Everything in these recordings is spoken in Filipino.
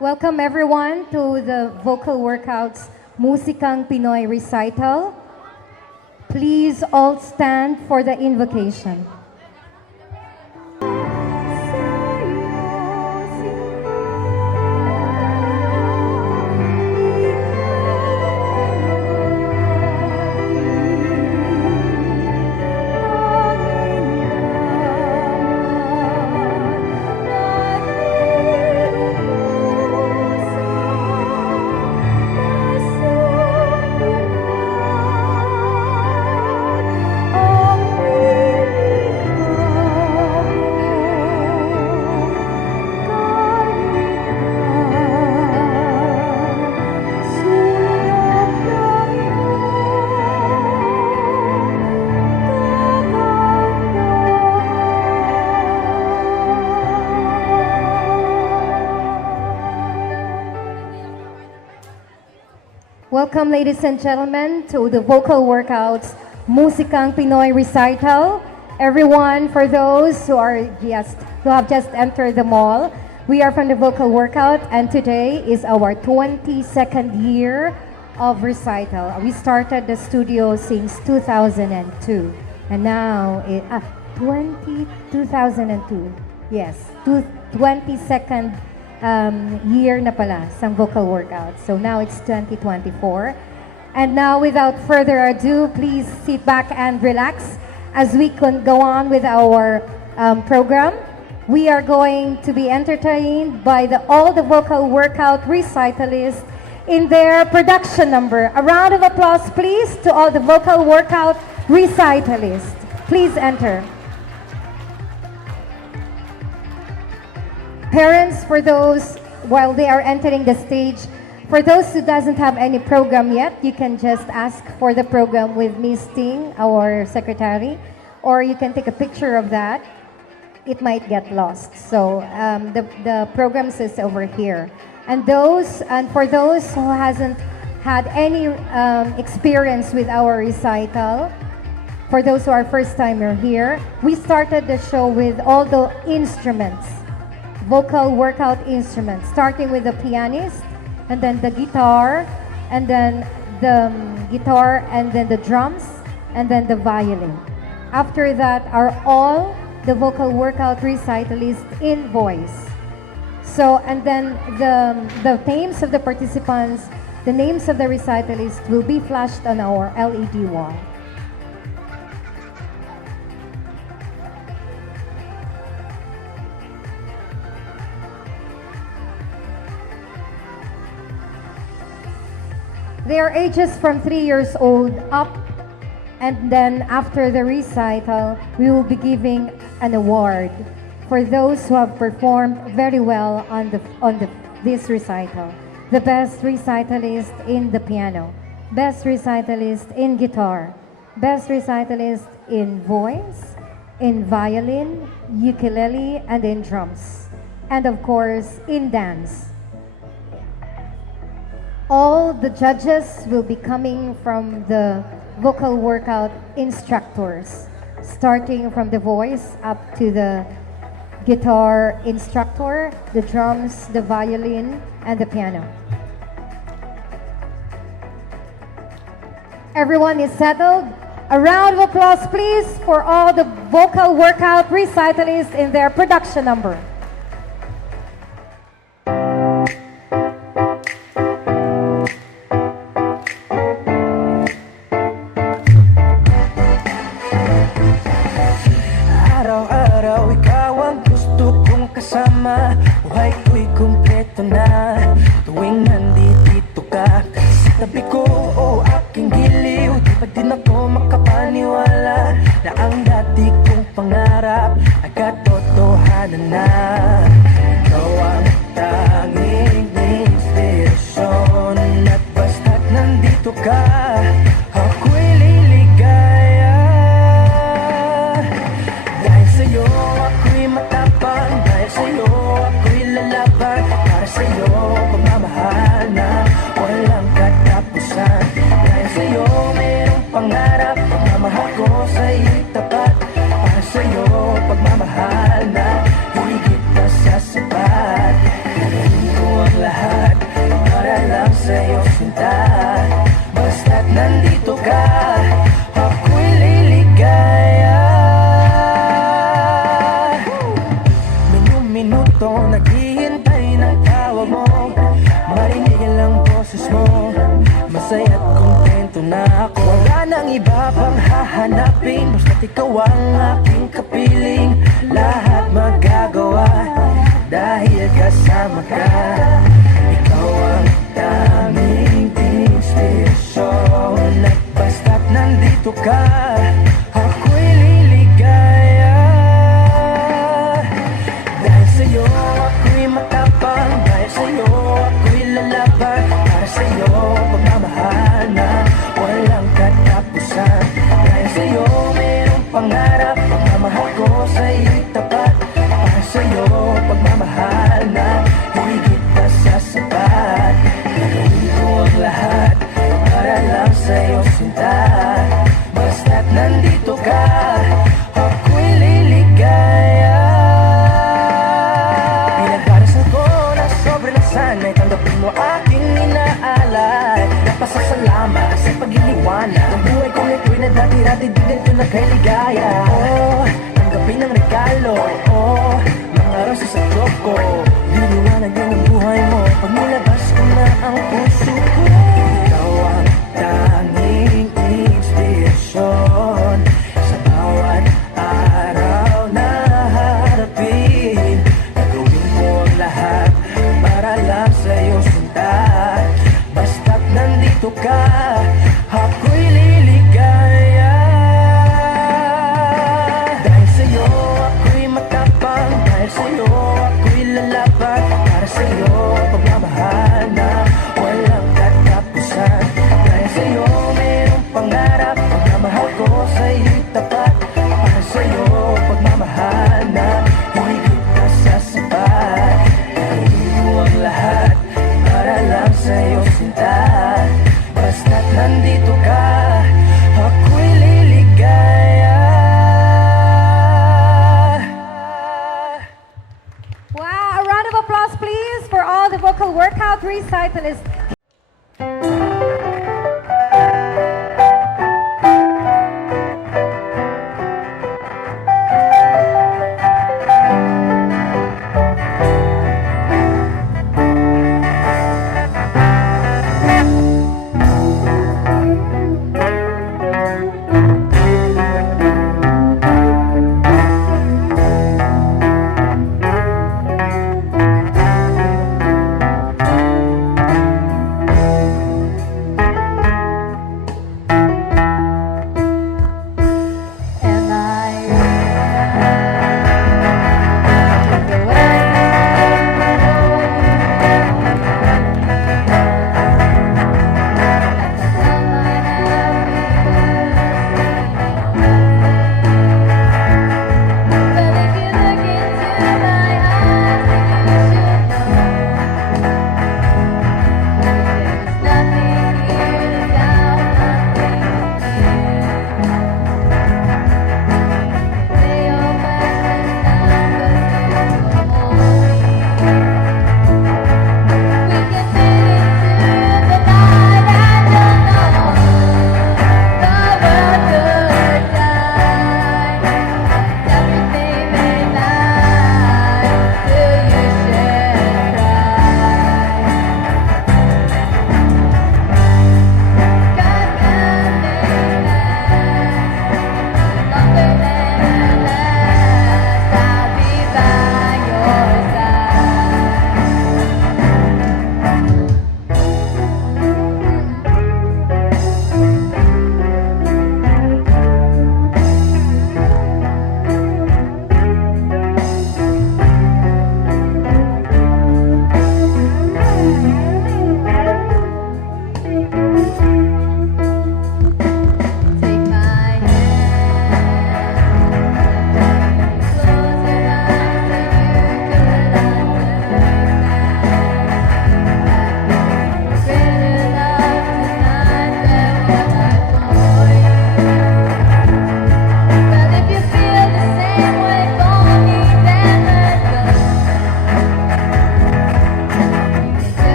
Welcome everyone to the Vocal Workouts Musikang Pinoy recital. Please all stand for the invocation. Welcome, ladies and gentlemen, to the Vocal Workouts Musikang Pinoy recital. Everyone, for those who have just entered the mall, we are from the Vocal Workout, and today is our 22nd year of recital. We started the studio since 2002, and now 2002. Yes, 22nd year na pala sang Vocal Workout. So now it's 2024. And now, without further ado, please sit back and relax as we can go on with our program. We are going to be entertained by all the Vocal Workout recitalists in their production number. A round of applause, please, to all the Vocal Workout recitalists. Please enter. Parents, for those, while they are entering the stage, for those who doesn't have any program yet, you can just ask for the program with Miss Ting, our secretary, or you can take a picture of that. It might get lost. So the programs is over here. And for those who hasn't had any experience with our recital, for those who are first timer here, we started the show with all the instruments. Vocal workout instruments, starting with the pianist, and then the guitar, and then the drums, and then the violin. After that are all the vocal workout recitalists in voice. So, and then the names of the participants, the names of the recitalists will be flashed on our LED wall. They are ages from 3 years old up, and then after the recital, we will be giving an award for those who have performed very well on this recital. The best recitalist in the piano, best recitalist in guitar, best recitalist in voice, in violin, ukulele, and in drums, and of course in dance. All the judges will be coming from the vocal workout instructors, starting from the voice up to the guitar instructor, the drums, the violin, and the piano. Everyone is settled. A round of applause, please, for all the vocal workout recitalists in their production number. Buhay ko'y kumpleto na tuwing nandito ka sa tabi ko o aking giliw. Di ba din ako makapaniwala na ang dati kong pangarap ay katotohanan na. Ikaw ang tanging inspirasyon at basta't nandito ka, ako'y liligaya. Dahil sa'yo ako'y matapang, dahil sa'yo ako'y lalaban, para sa'yo pagmamahal na walang katapusan. Dahil sa'yo mayroong pangarap, pagmamahal ko sa'yo'y tapat, para sa'yo pagmamahal na higit na sa sapat. Gagawin ko ang lahat iba pang hahanapin, basta't ikaw ang aking kapiling. Lahat magagawa dahil kasama ka. Ikaw ang tanging inspirasyon, at basta't nandito ka, ako'y liligaya. Dahil sa'yo ako'y matapang, dahil sa'yo ako'y lalaban. Para sa'yo pagmamahal na walang katapusan. Dahil sa'yo mayroong pangarap, pagmamahal ko sa'yo'y tapat. Para sa'yo pagmamahal na higit pa sa sapat. Gagawin ko ang lahat para lang sa'yo sinta. Basta't nandito ka, ako'y liligaya. Pinagdarasal ko na sobrang nasanay, tanggapin mo aking inaalay. Napasasalamat sa pag-iniwanag ng buhay kong ito'y na dati-dati di ganito na kay ligaya. Oh, tanggapin ang regalo, oh, mga rosas sa loob ko. Liliwanag yan ang buhay mo pag nilabas ko na ang puso ko. Ikaw ang tanging inspirasyon sa bawat araw na harapin. Gagawin ko ang lahat para lang sa'yo sinta. Basta't nandito ka, ako'y liligaya. Dahil sa'yo ako'y matapang, dahil sa'yo ako'y lalaban. Para sa'yo pagmamahal na walang katapusan. Dahil sa'yo mayroong pangarap, pagmamahal ko sa'yo'y tapat. Para sa'yo pagmamahal na higit pa sa sapat. Gagawin ko ang lahat para lang sa'yo sinta. Basta't nandito ka, ako'y liligaya. Wow, a round of applause please for all the vocal workout recitalists.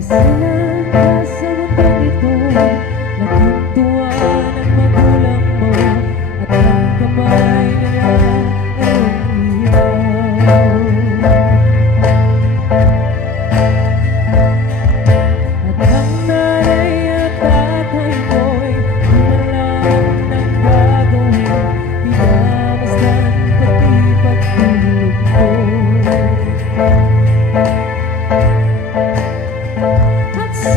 Isilang ka sa mundong ito, natuntuan ang magulang mo, at ang kamay nila ay umiyaw. At ang nanay at tatay mo'y gumalang ng gagawin, pinamasdan pati pagtulog ko. At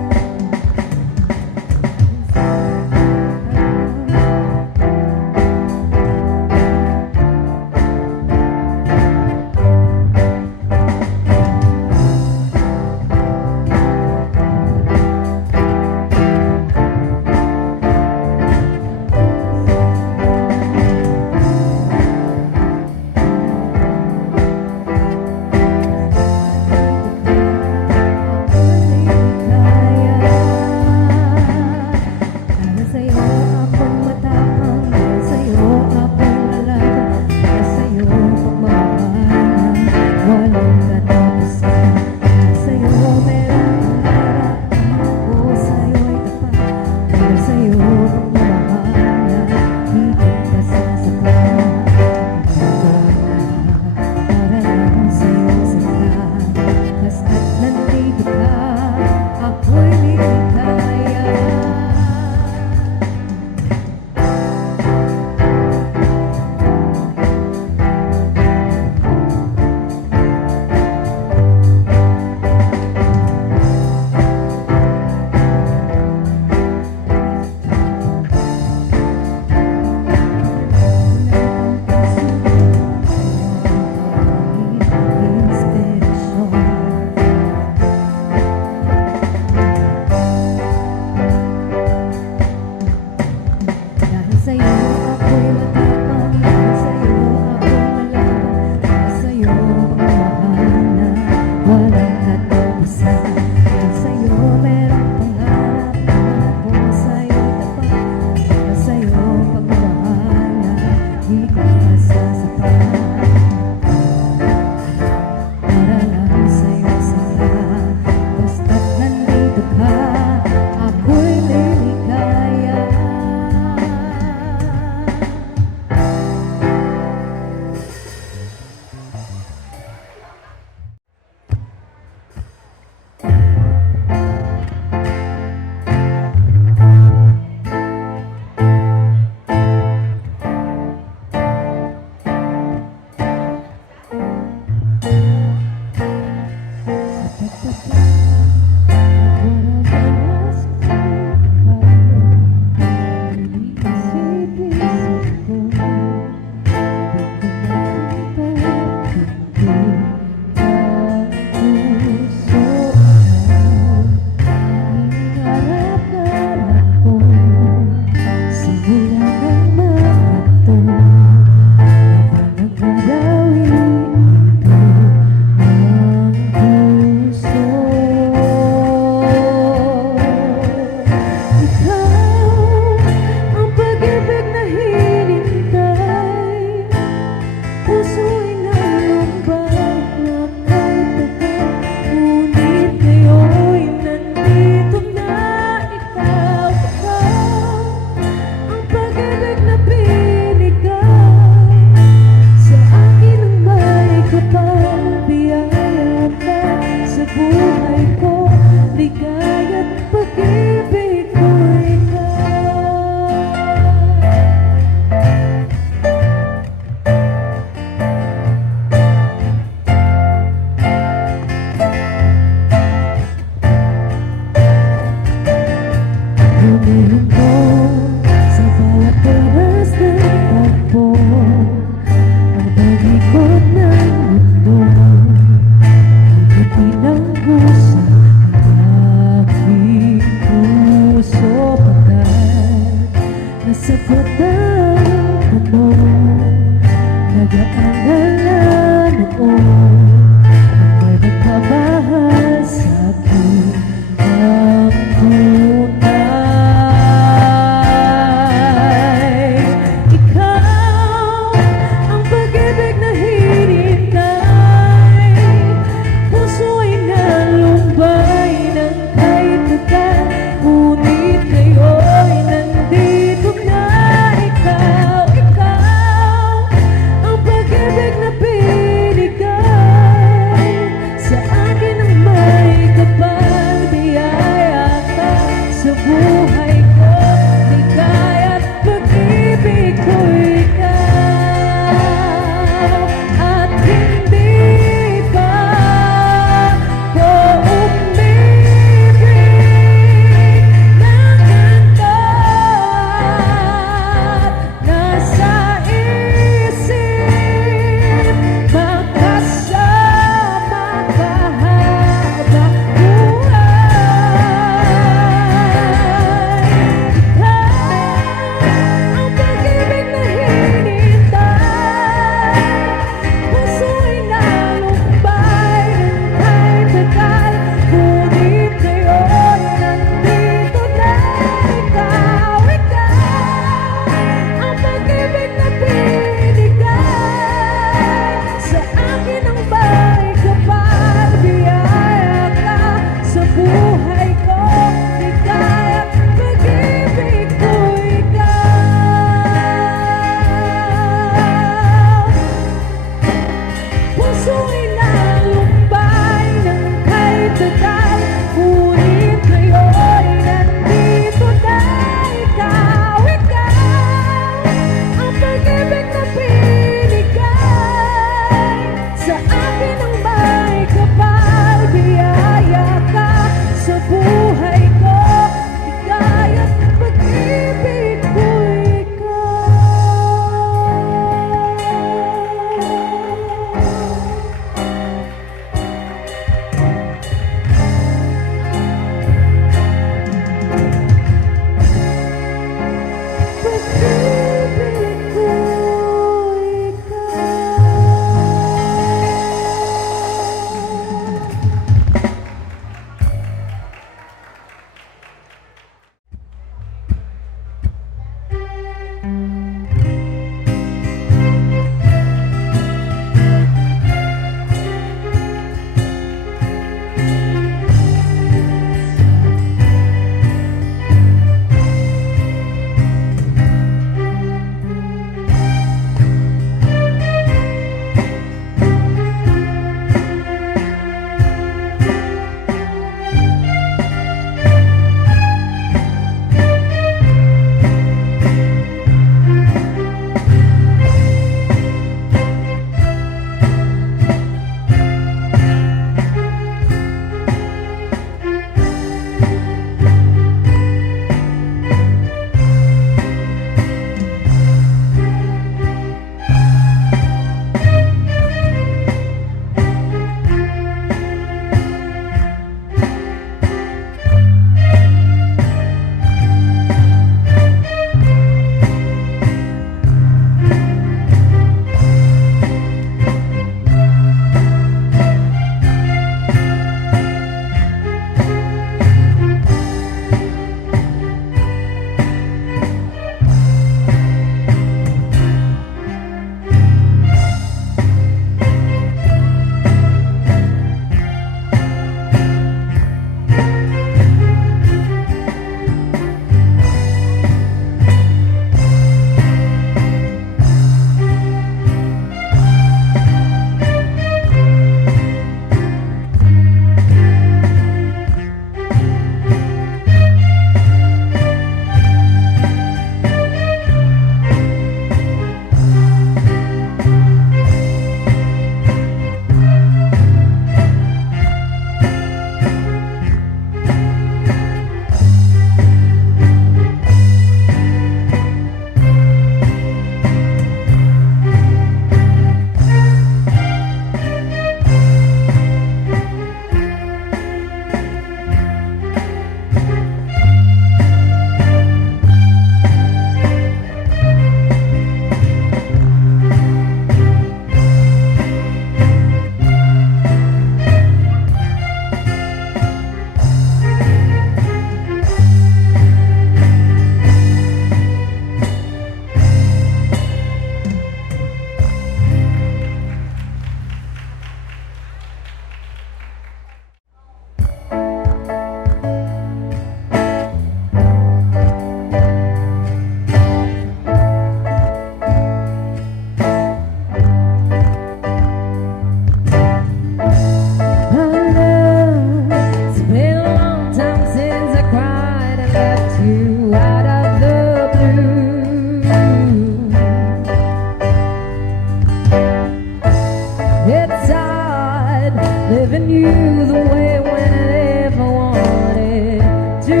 you the way whenever I wanted to.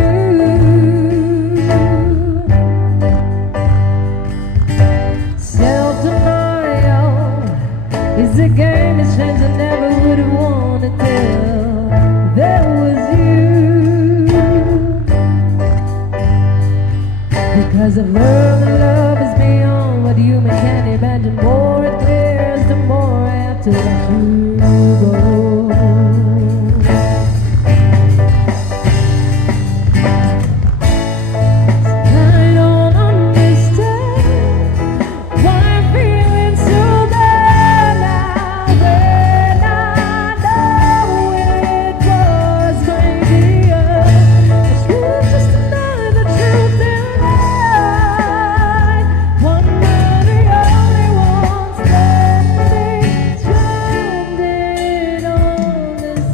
Self-denial is a game that changed. I never would have wanted till there was you. Because I've learned that love is beyond what human can imagine. More it clears, the more I have to let you go. I don't understand why I'm feeling so bad now when I know it was maybe a truth, just another truth in life. One we're the only ones standing stranded on this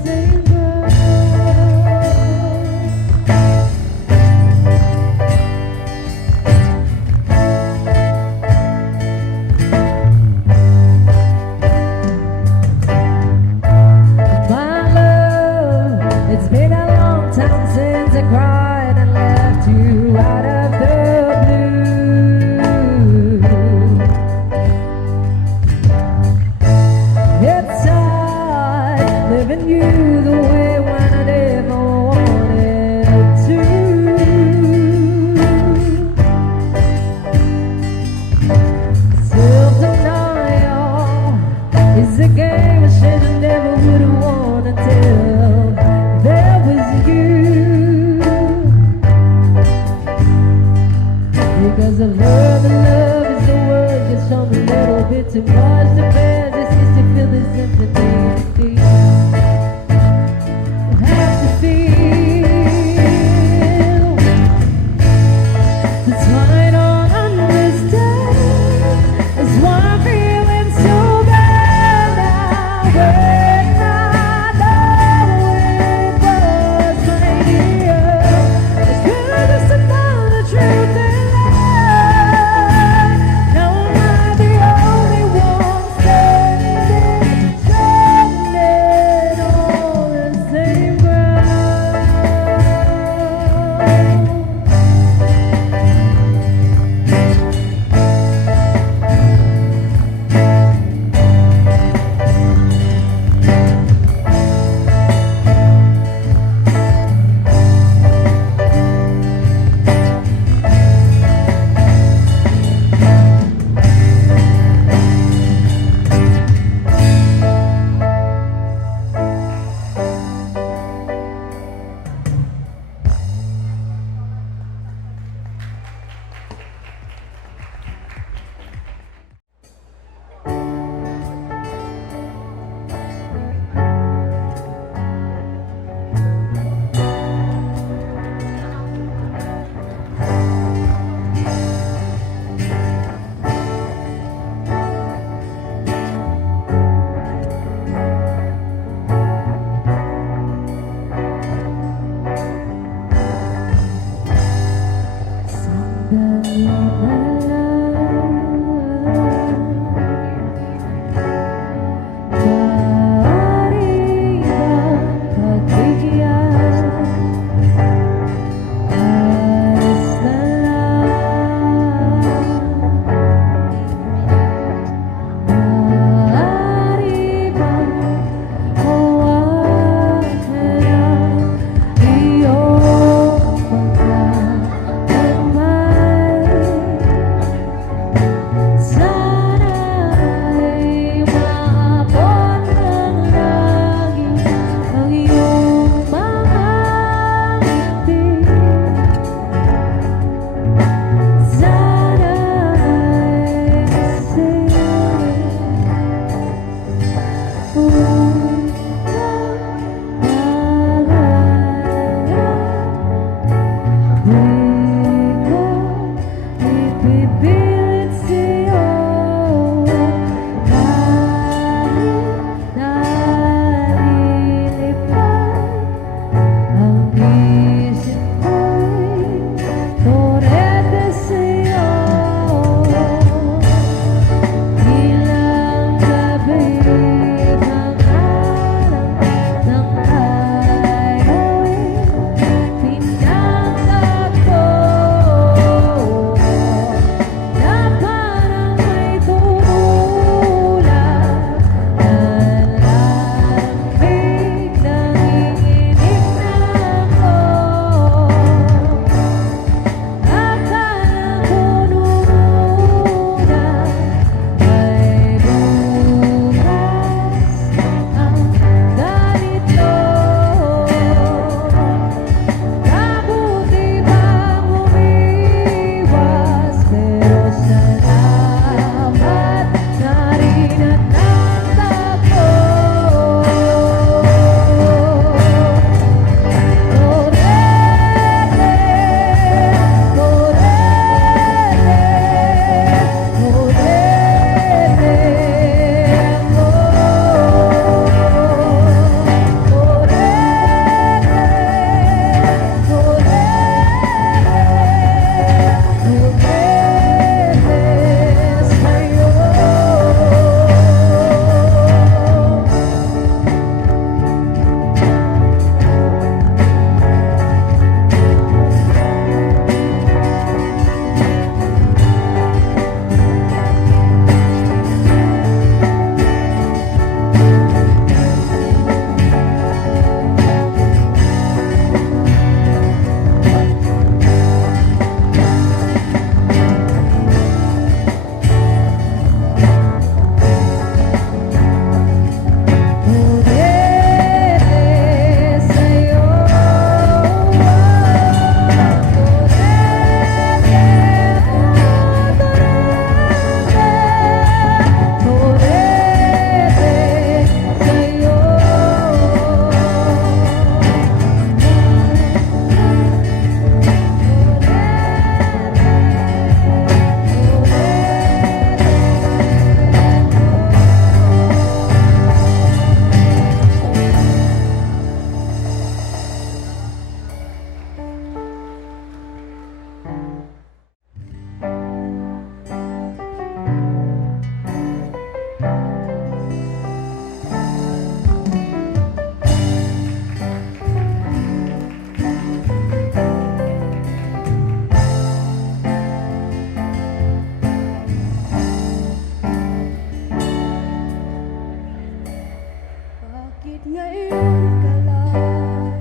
Bakit ngayon ka lang?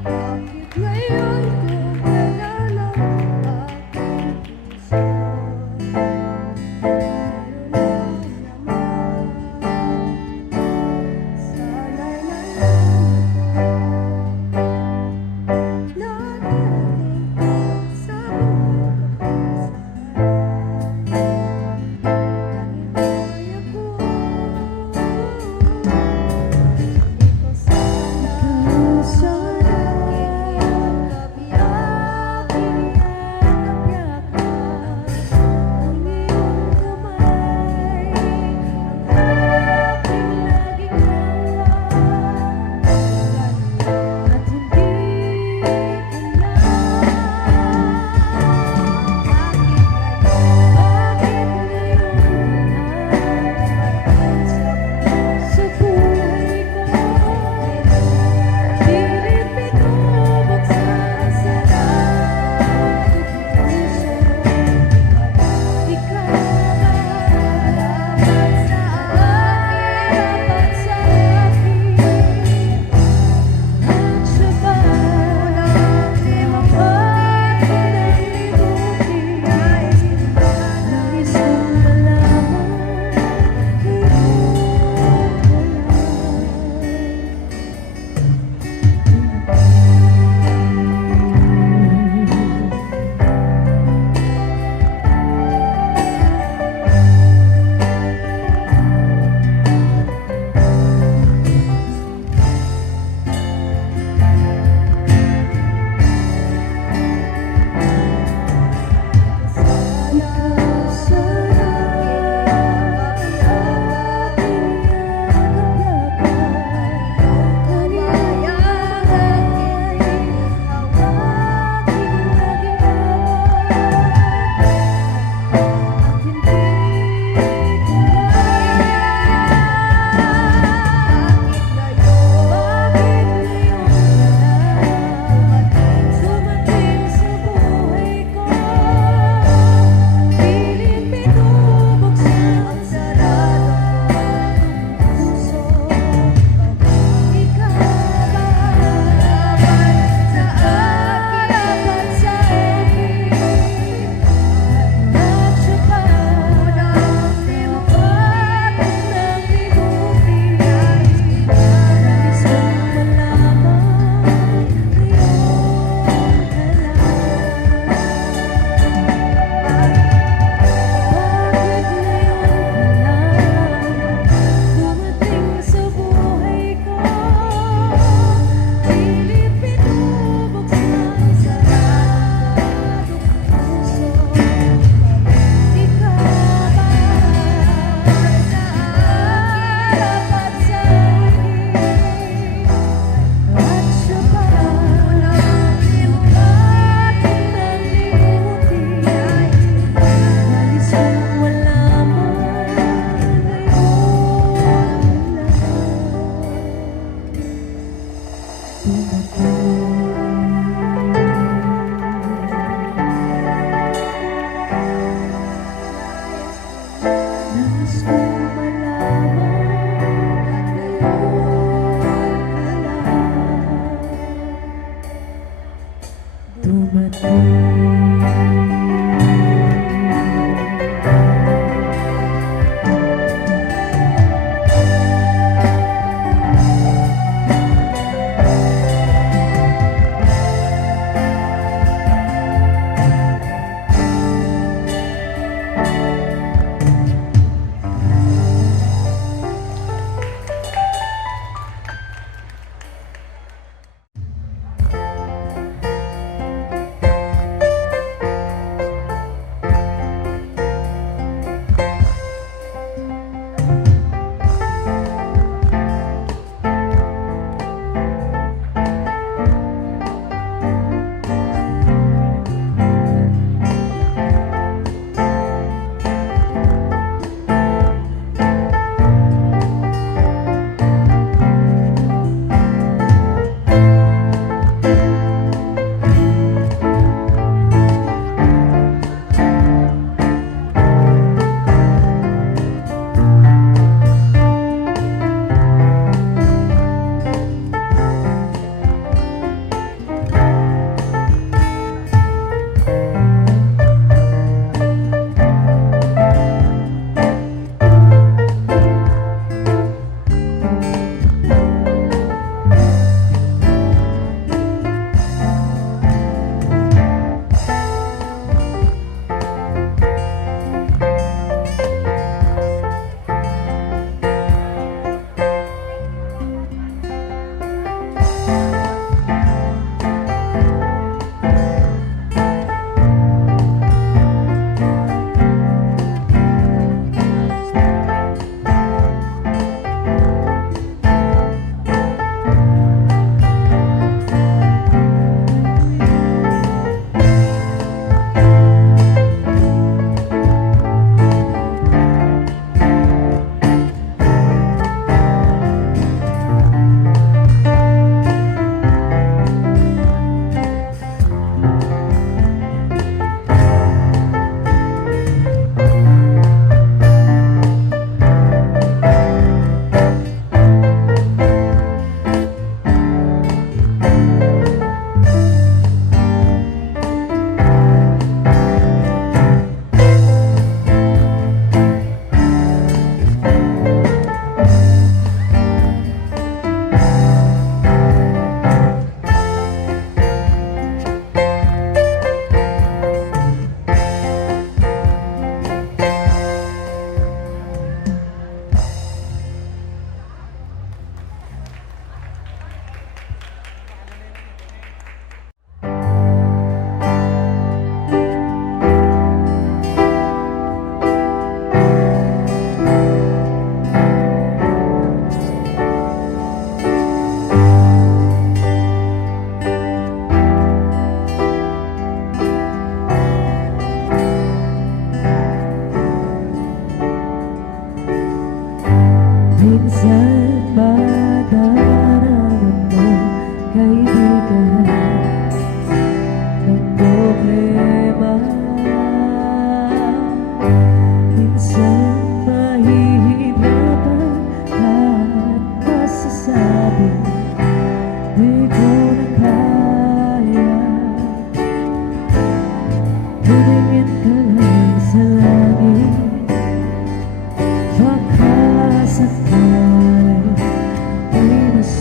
Bakit ngayon ko kailan ang aking puso? Meron lang naman. Sana'y nalaman ko na darating ka sa buhay ko kahit kaya ko. Ikaw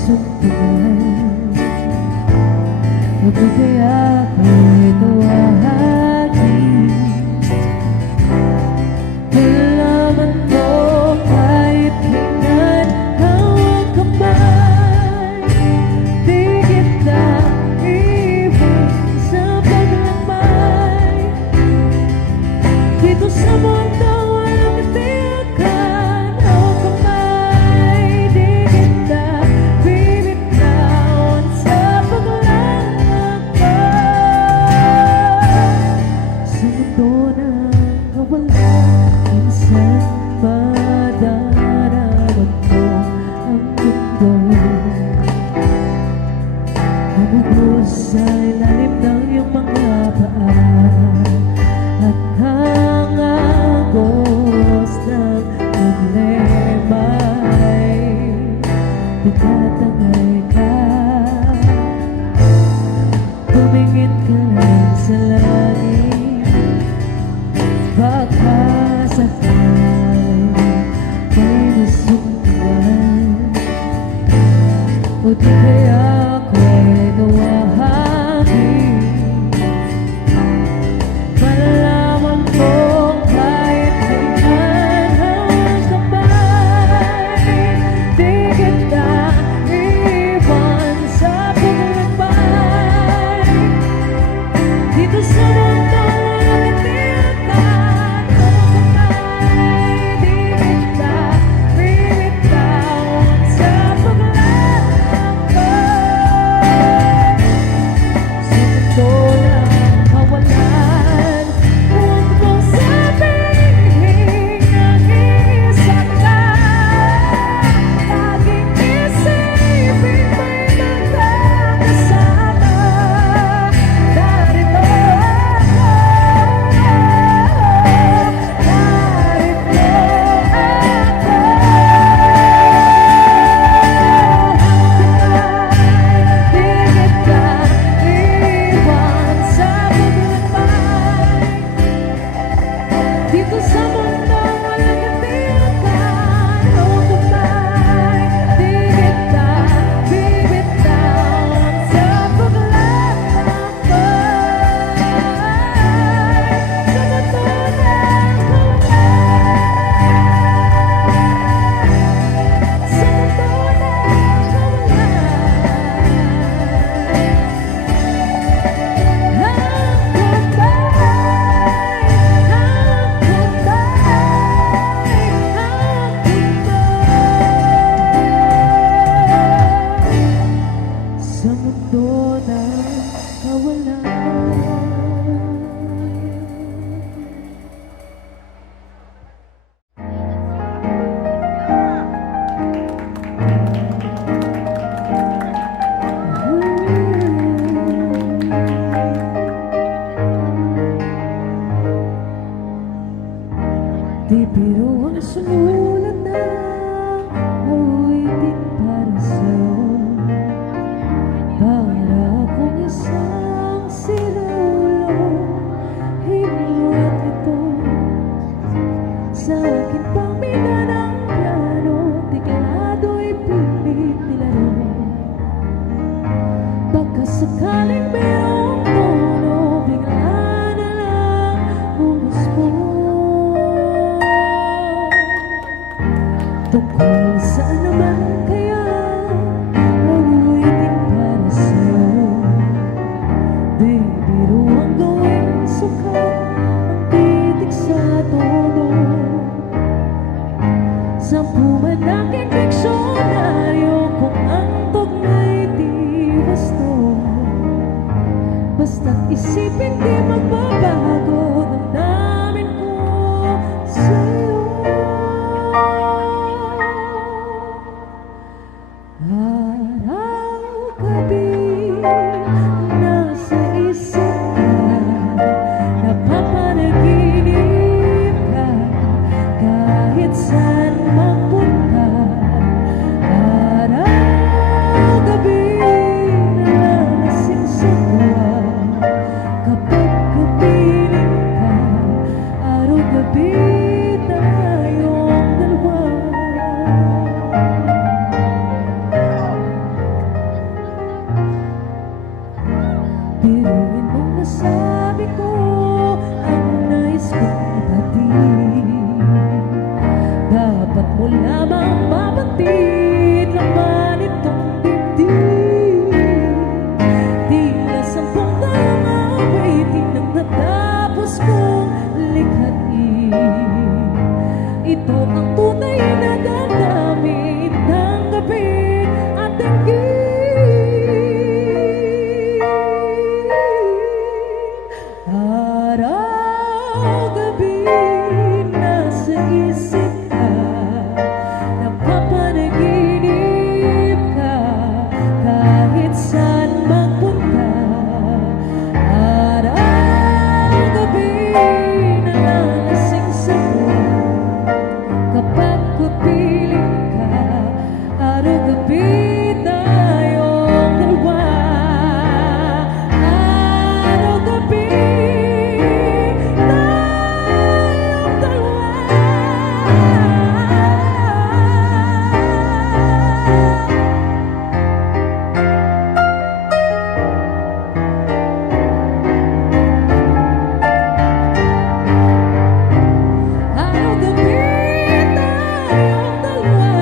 suntukan. Mabuti ako'y tawagin. Nalaman mo kahit kailan hawak kamay, di kita iwan sa paglamay. Dito sa mundo walang katiyakan, hawak kamay, di kita bibitawan sa paglalakbay. Sa mundo ng kawalan, minsan madaraman mo ang mundo. Mamubos sa ilalim ng iyong mga paa at hangagos ng problema ay nagtatangay ka. Tumingin ka lang sa langit, baka sakaling may masundan. O di kaya ako'y nawahagin. Malalaman mo kahit kailan hawak kamay, di kita iwan sa paglalakbay. Dito sa mundo walang katiyakan, hawak kamay, di kita bibitawan sa paglalakbay. Sa mundo ng kawalan, huwag mong sabihin nag-iisa ka. Laging isipin may magkakasama. Narito ako, narito ako. Di kita iwan sa paglalakbay. Dito sa mundo walang katiyakan, hawak kamay, di kita bibitawan sa paglalakbay. Sa mundo ng kawalan, sa mundo ng sa mundo ng kawalan. Di biro ang sumulat na awitin para sa'yo. Para akong isang sinulo, hinulat ito sa akin pang ng piano. Tiklado'y pilit nilaro. Baka sakaling mayroong tono, bigla na lang umuspo. Tungkol saan naman kaya awitin para sa'yo? Di biro ang gawing sukat, ang titik sa tono. Sampu man aking diksyonaryo, kung ang tugnay di basto. gabi tayong dalawa. Araw-gabi tayong dalawa. Araw-gabi tayong dalawa.